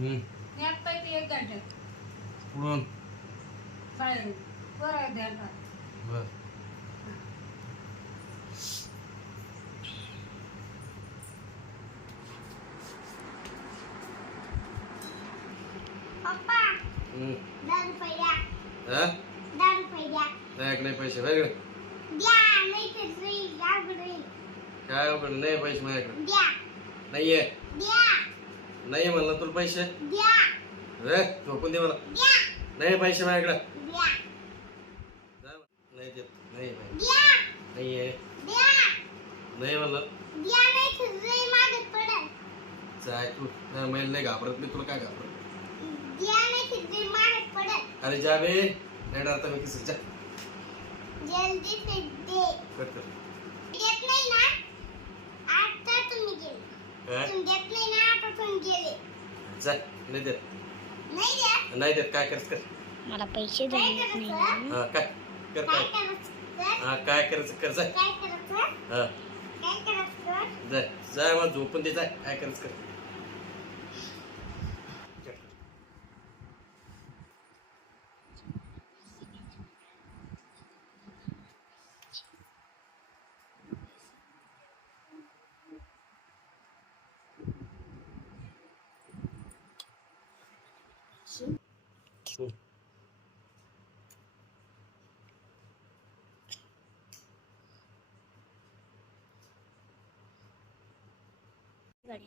मी आता येते 1 घंट्यात. कुठून? काय बरं द्या ना. बर पप्पा हम्म. 10 रुपये द्या. हा? 10 रुपये द्या. नाही पैसे वेगळे द्या नाही तर नाही लागले. काय अवघड नाही पैसे माझ्याकडे द्या नाहीये द्या नाही म्हणलं तुला पैसे द्या रे झोपून दे मला द्या नाही पैसे माझ्याकडे द्या जा. नाही देत नाही पाहिजे द्या नाहीये द्या नाही म्हणलं द्या नाही तर नाही मागत पडेल. जाय तू मला नाही घाबरत मी तुला काय घाबरत द्या नाही तर नाही मागत पडेल. अरे जा बे नाही डरता मी किसी जा जल्दी से दे. कर देत नाही ना आता तुम्ही गेले. काय तुम्ही देत नाही ना आता तुम्ही गेले. जा नाही देत नाही द्या नाही देत काय करत कर मला पैसे काय देत नाही. करायचं हा काय कर काय काय करायचं हा काय करायचं कर जाय काय करायचं हा काय करायचं जाय जाय मला झोपून दे जाय काय करायचं कर गाडी.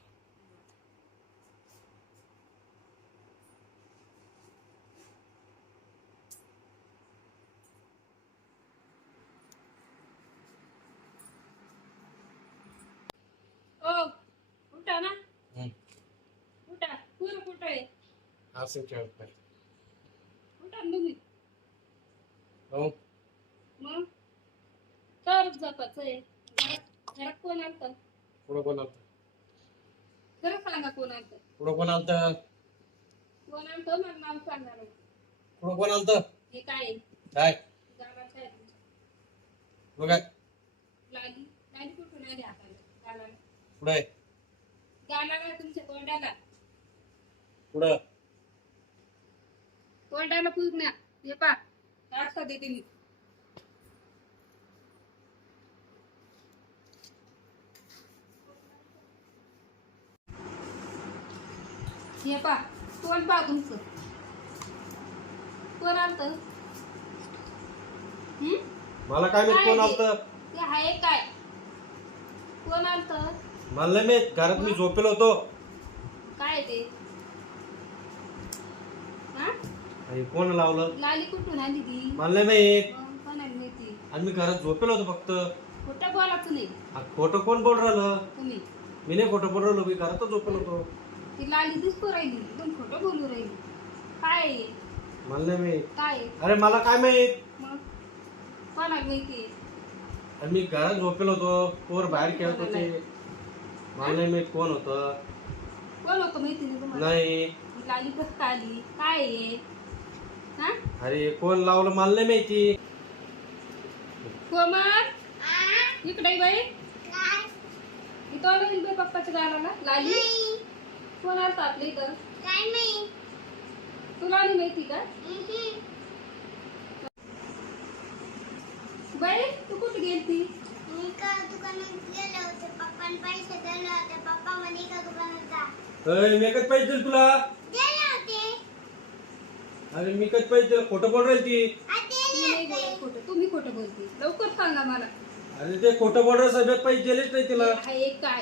ओ उठा ना. उठा पूर कुठं आहे? असं खेळत नाही उठा ना तुम्ही. हो मग तर जपायचं आहे. घरात कोण आलतं? पुढं कोण आलतं खरं सांगा कोण आलतं? पुढं कोण आलतं कोण आलतं मला नाव सांगा ना. पुढं कोण आलतं हे काय आहे? काय गावात काय आहे? बघा लाली लाली कुठून आली हाताला? गालाला पुढं आहे गालाला तुमच्या तोंडाला पुढं तोंडाला पूर्ण हे पा आता देते मी. हे पा तोंड पा तुमचं. कोण आलतं? मला काय माहित कोण आलतं ते आहे काय? कोण आलतं? मला नाही माहित घरात मी झोपेलो होतो काय ते? हा? आणि कोण लावलं लाली कुठून आली ती? मला नाही माहित मग कोणाला माहिती? आणि मी घरात झोपेलो होतो फक्त खोटं बोलायचं नाही हा, खोटं कोण बोल राहिलं तुम्ही. मी नाही खोटं बोल राहिलो मी घरातच झोपेलो होतो ती लाली दिसतो राहिली एकदम खोटं बोलू राहिली. काय आहे? मला नाही माहित काय आहे? अरे मला काय माहित मग कोणाला माहिती? आणि मी घरात झोपेलो होतो पोर बाहेर खेळत होते मला नाही माहित कोण होतं कोण होतं माहिती नाही तुम्हाला? नाही ही लाली कसं काय आली? काय आहे? हा? अरे कोण लावलं मला नाही माहिती कोमल आ इकडे ये बाई. काय इथं आलं बाई पप्पाच्या गावाला लाली. नाही कोण आलं आपल्या इथं? काय नाही तुला नाही माहिती का? बाई तू कुठे गेलती? मी का दुकानात गेले होते पप्पाने पैसे दिले होते पप्पा म्हणे का दुकानात जा. मी एकच पैसे दिले तुला दिले होते अरे मी एकच पैसे दिले खोटं बोल राहिली ती आ तुम्ही दिले नाही होते बोलत खोटं. तुम्ही खोटं बोलते. लवकर सांगा मला. अरे ते खोटं बोल राहिलं सगळ्यात पैसे दिलेच नाही तिला हा एक काय?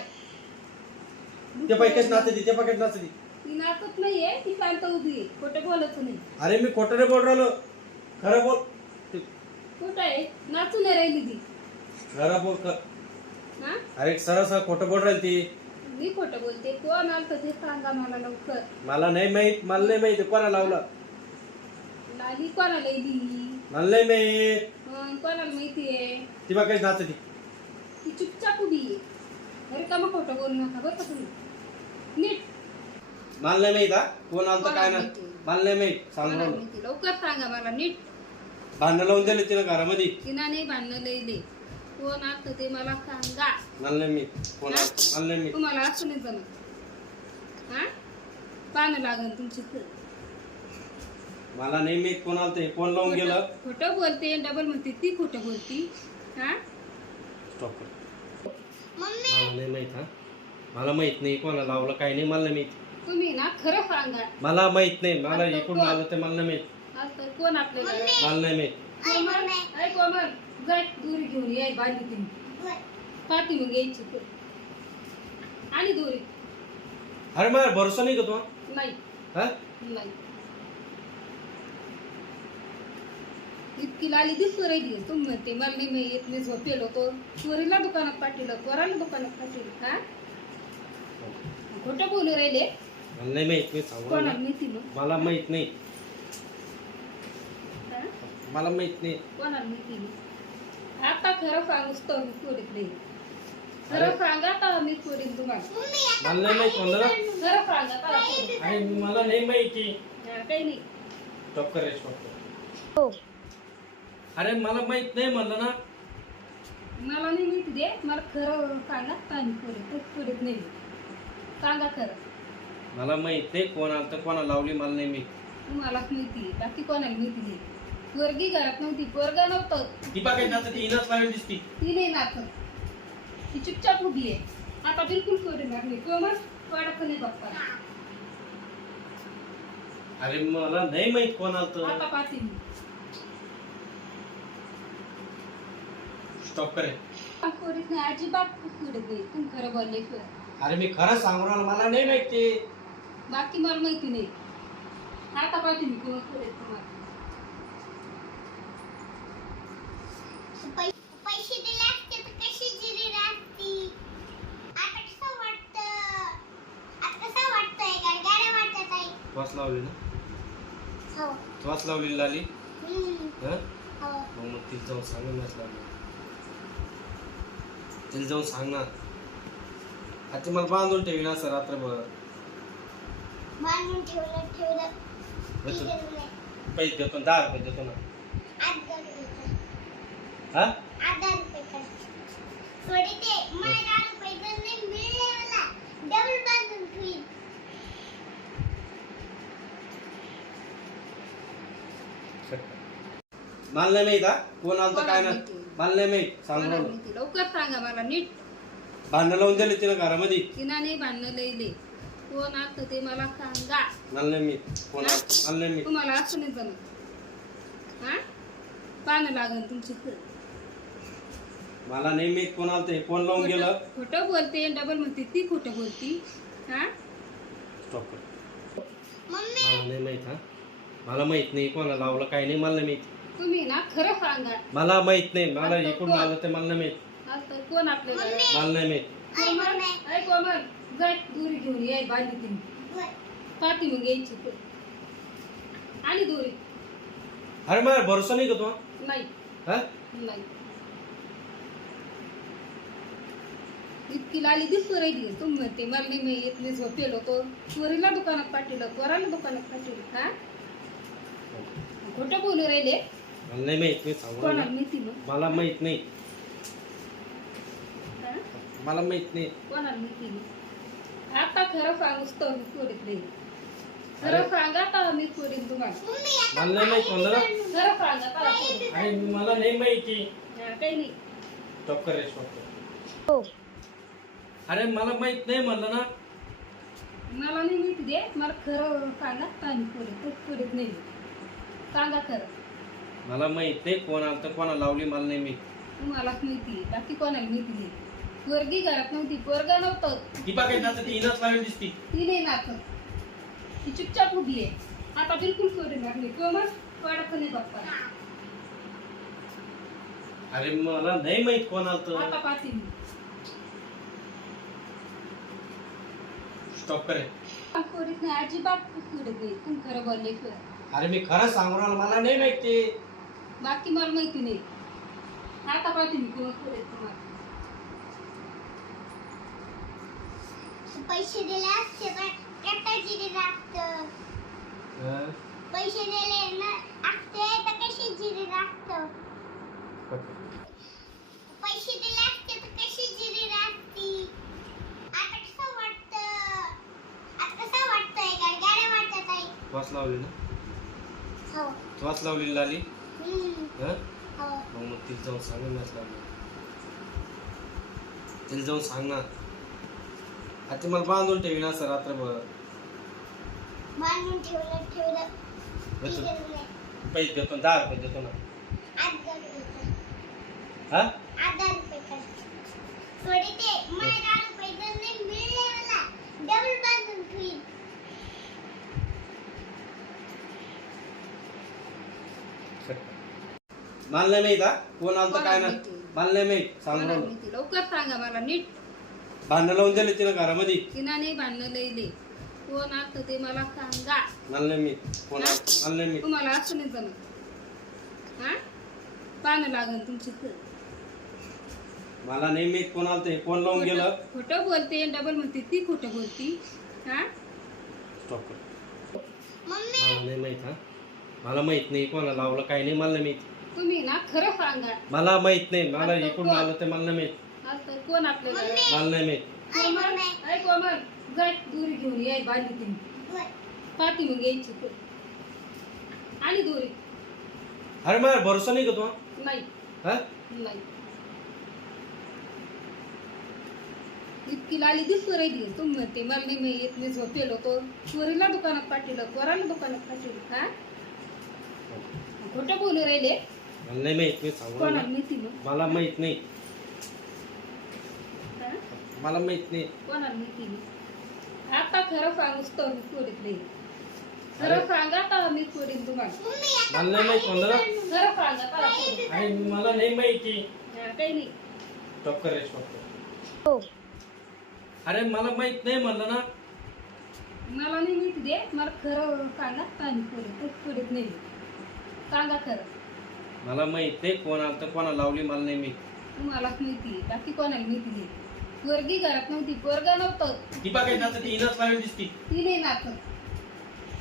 ते पैकेच नाचते ते पैकेच नाचते ती नाचत नाहीये ती शांत उभी आहे. खोटं बोलायचं नाही. अरे मी खोटं नाही बोल राहिलो खरं बोल ते- कुठं आहे? नाचू नाही राहिली ती. खरं बोल हा? अरे सरळ खोटं बोल राहिली ती मी खोटं बोलते. कोण आलतं ते सांगा मला लवकर. मला नाही माहित मला नाही माहित कोणा लावलं लाली कोणाला दिली? मला नाही माहित कोणाला माहितीये? ती बघ काहीच नाचते ती चुपचाप उभी आहे. अरे का मग खोटं बोलू नका बरं का तुम्ही. नीट मला नाही माहित हा कोण आलतं काय कोणाला ना माहिती? मला नाही माहित कोणाला सांगू माहिती? लवकर सांगा मला नीट. भांडण लावून दिले तिनं घरामध्ये तिना नाही भांडणं लईले. कोण आलतं ते मला सांगा. मला नाही माहित कोण आलतं मला नाही माहित तुम्हाला असं नाही जमत. हा? पानं लागल तुमची मला नाही माहित कोण आलं ते कोण लावून गेलं. खोटं बोलते डबल म्हणते ती खोटं बोलती. हा स्टॉप कर. मम्मी मला नाही माहित. हा मला माहित नाही कोणाला लावलं काही नाही. मला नाही माहित. तुम्ही ना खरं सांगा. मला माहित नाही. मला इकडून आलं ते मला नाही माहित. आता कोण आपल्याला मला नाही माहित. कोमल ऐ कोमल जाय दोरी घेऊन ये बांधली तुम्ही पाठी मग यायची तर. आणि दोरी अरे मला भरोसा नाही का तू. नाही हा नाही इतकी लाली दिसू राहिली तुम्ही म्हणते मला नाही मी येत मी झोपेल होतो. चोरीला दुकानात पाठवलं पोराला दुकानात पाठवलं. हा खोटं बोलू राहिले. मला नाही माहित. मी सांगू कोणाला ना. माहिती मग मला माहित नाही. हा? मला माहित नाही. कोणाला माहिती नाही. आता खरं सांगूच तर मी सोडत नाही. खरं सांगा तर मी सोडीन तुम्हाला. मला नाही माहित म्हणलं ना. खरं सांगा तर सोडीन. अरे मला नाही माहिती. हा, काही नाही. स्टॉप कर रे स्टॉप कर. हो अरे मला माहित नाही म्हणलं ना. मला नाही माहिती दे मला खरं सांगा तर मी सोडीन. सोडत नाही सांगा खरं. मला माहित नाही कोण आलं तर कोणाला लावली मला नाही माहित. तुम्हालाच माहिती बाकी कोणाला माहिती नाही. पोरगी घरात नव्हती पोरगा नव्हतं. ती बा काही नाचत ती इनच लावली दिसती. ती नाही नाचत. ती चुपचाप उभी आहे. आता बिलकुल सोडणार नाही. कोमल वाढत नाही बाप्पा. अरे मला नाही माहित कोण आलं आता तर. पाहते मी. स्टॉप कर रे. सोडत नाही अजिबात सोडत नाही. तुम्ही खरं बोलले शिवाय. अरे मी खरं सांगू राहिलो. मला नाही माहिती. बाकी मला माहिती नाही. आता पाहते मी कोण सोडेल तुम्हाला. पैसे दिले असते तर कशी जिरी राहती. आता कसं वाटतं. आता कसं वाटतंय गाड्या वाटत आहे. वास लावली ना. हो वास लावली लाली. हा हो मग तिला जाऊन सांग ना. वास लावली तिला जाऊन सांग ना. आता मला बांधून ठेवी ना सर रात्रभर. बांधून ठेवलं ती गेलं नाही. पैसे देतो ना. 10 रुपये देतो ना. 8 रुपये हा 8 रुपये कर. थोडी ते मला 10 रुपये जर नाही मिळले मला डबल बांधून ठेवीन. मला नाही माहित. हा कोण आलं तर काय ना. मला नाही माहित. सांगू कोणाला राहिलो. माहिती? लवकर सांगा मला नीट. भांडण लावून दिले तिनं घरामध्ये. तिना नाही भांडणं लईले. कोण असतं ते मला सांगा. मला नाही माहित कोण आलं तर. मला नाही माहित. तुम्हाला असं नाही जमत. हा पानं लागल तुमची मला नाही माहित कोण आलं ते कोण लावून गेलं. खोटं बोलते डबल म्हणते ती खोटं बोलती. हा स्टॉप कर. मम्मी मला नाही माहित. हा मला माहित नाही कोणाला लावलं काही नाही. मला नाही माहित. तुम्ही ना खरं सांगा. मला माहित नाही. मला इकडून आलं ते मला नाही माहित. आता कोण आपल्याला मला नाही माहित. कोमल ऐ कोमल जाय दोरी घेऊन ये बांधली तुम्ही पाठी मग यायची तर. आणि दोरी अरे मला भरोसा नाही का तू. नाही हा नाही इतकी लाली दिसू राहिली तुम्ही म्हणते मला नाही मी येत मी झोपेल होतो. चोरीला दुकानात पाठवलं पोराला दुकानात पाठवलं. हा खोटं बोलू राहिले. मला नाही माहित. मी सांगू कोणाला राहिलो. माहिती मग मला माहित नाही. हा? मला माहित नाही. कोणाला माहिती नाही. आता खरं सांगूच तर मी सोडत नाही. खरं सांगा तर मी सोडीन तुम्हाला. मला नाही माहित म्हणलं ना. खरं सांगा तर सोडीन. अरे मला नाही माहिती. हा, काही नाही. स्टॉप कर रे स्टॉप कर. हो अरे मला माहित नाही म्हणलं ना. मला नाही माहिती दे मला खरं सांगा तर मी सोडत नाही. सांगा खरं. मला माहित नाही कोण आलं तर कोणाला लावली मला नाही माहित. तुम्हालाच माहिती बाकी कोणाला माहिती नाही. पोरगी घरात नव्हती पोरगा नव्हतं. ती बा काही नाचत ती इनच लावली दिसती. ती नाही नाचत. ती चुपचाप उभी आहे. आता बिलकुल सोडणार नाही. कोमल वाढत नाही बाप्पा. अरे मला नाही माहित कोण आलं तर. आता पाहते मी. स्टॉप कर रे. सोडत नाही अजिबात सोडत नाही. तुम्ही खरं बोलले शिवाय. अरे मी खरं सांगू राहिलो. मला नाही माहिती. बाकी मला माहिती नाही. आता पाहते मी कोण सोडेल तुम्हाला. पैसे दिले असते तर कट्टा जिरी राहतं. हा? पैसे दिले ना असते तर कशी जिरी राहतं. पैसे दिले असते तर कशी जिरी राहती. आता कसं वाटतं. आता कसं वाटतंय गाड्या वास लावली ना हो वास लावलेली लाली हा हो मग तिला जाऊन सांग ना तिला जाऊन सांग ना आता मला बांधून ठेवी ना असं रात्रभर बांधून ठेवलं देतो. ठेवलं पैसे देतो 10 रुपये देतो ना हा 10 रुपये कर थोडे ते मला 10 रुपये जर नाही मिळले मला डबल बांधून ठेवीन मला नाही माहित हा कोण आलं तर काय ना कोणाला माहिती? मला नाही माहित सांगू कोणाला नको. माहिती? लवकर सांगा मला नीट. भांडण लावून दिले तिनं घरामध्ये तिना नाही भांडणं लईले. कोण असतं ते मला सांगा. मला नाही माहित कोण आलं तर. मला नाही माहित तुम्हाला असं नाही जमत. हा पानं लागन तुमची तर. मला नाही माहित कोण आलं ते कोण लावून गेलं खोटं बोलते डबल म्हणते ती खोटं बोलती. हा स्टॉप कर मम्मी मला नाही माहित हा मला माहित नाही कोणाला लावलं काही नाही मला नाही माहित तुम्ही ना खरं सांगा. मला माहित नाही मला इकडून आलं ते मला नाही माहित तर कोण आपल्या घरात? मला नाही माहित कोमल, ऐ कोमल, जाय दोरी घेऊन ये बांधली तिने. पाठी मग यायची तर. आणि दोरी अरे मला भरोसा नाही का तू नाही हा नाही. इतकी लाली दिसतो राहिली तुम्ही म्हणते मला नाही मी येत नाही झोपेल होतो चोरीला दुकानात पाठवलं पोराला दुकानात पाठवलं. हा खोटं बोलू राहिले. मला नाही माहित मी सांगू कोणाला ना. माहिती मग? मला माहित नाही हा? मला माहित नाही कोणाला माहिती नाही. आता खरं सांगूच तर मी सोडत नाही. खरं सांगा तर मी सोडीन तुम्हाला. मला नाही माहित म्हणलं ना खरं सांगा तर सोडीन. अरे मला नाही माहिती हा, काही नाही. स्टॉप कर रे स्टॉप कर हो अरे मला माहित नाही म्हणलं ना मला नाही माहिती दे मला खरं सांगा तर मी सोडीन. सोडत नाही सांगा खरं. मला माहित नाही कोण आलं तर कोणाला लावली मला नाही माहित तुम्हालाच माहिती बाकी कोणाला माहिती नाही. पोरगी घरात नव्हती पोरगा नव्हतं. ती बा काही नाचत ती इनच लावली दिसती ती नाही नाचत.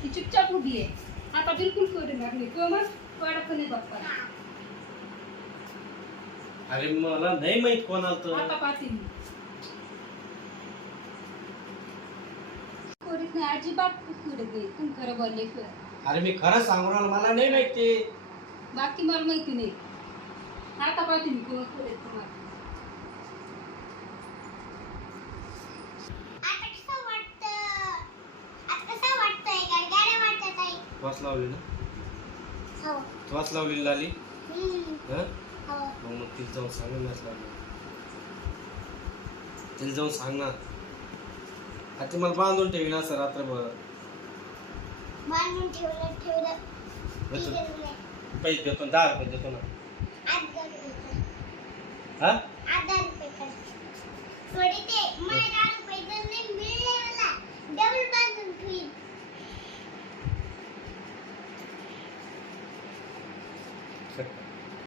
ती चुपचाप उभी आहे. आता बिलकुल सोडणार नाही. कोमल वाढत नाही बाप्पा. अरे मला नाही माहित कोण आलं तर आता पाहते मी. सोडत नाही अजिबात सोडत नाही. तुम्ही खरं बोलले अरे मी खरं सांगू राहिलो मला नाही माहिती बाकी मला माहिती नाही. आता पाहते मी कोण सोडेल तुम्हाला. आता कसं वाटतंय गाड्या वाटतात आहे वास लावली ना हो वास लावलेली लाली हा हो मग तिला जाऊन सांग ना तिला जाऊन सांग ना आता मला बांधून ठेवी ना असं रात्रभर बांधून ठेवलं देतो. ठेवलं पैसे देतो 10 रुपये देतो ना 10 रुपये हा 10 रुपये कर थोडे ते मला 10 रुपये जर नाही मिळले मला डबल बांधून ठेवीन चल.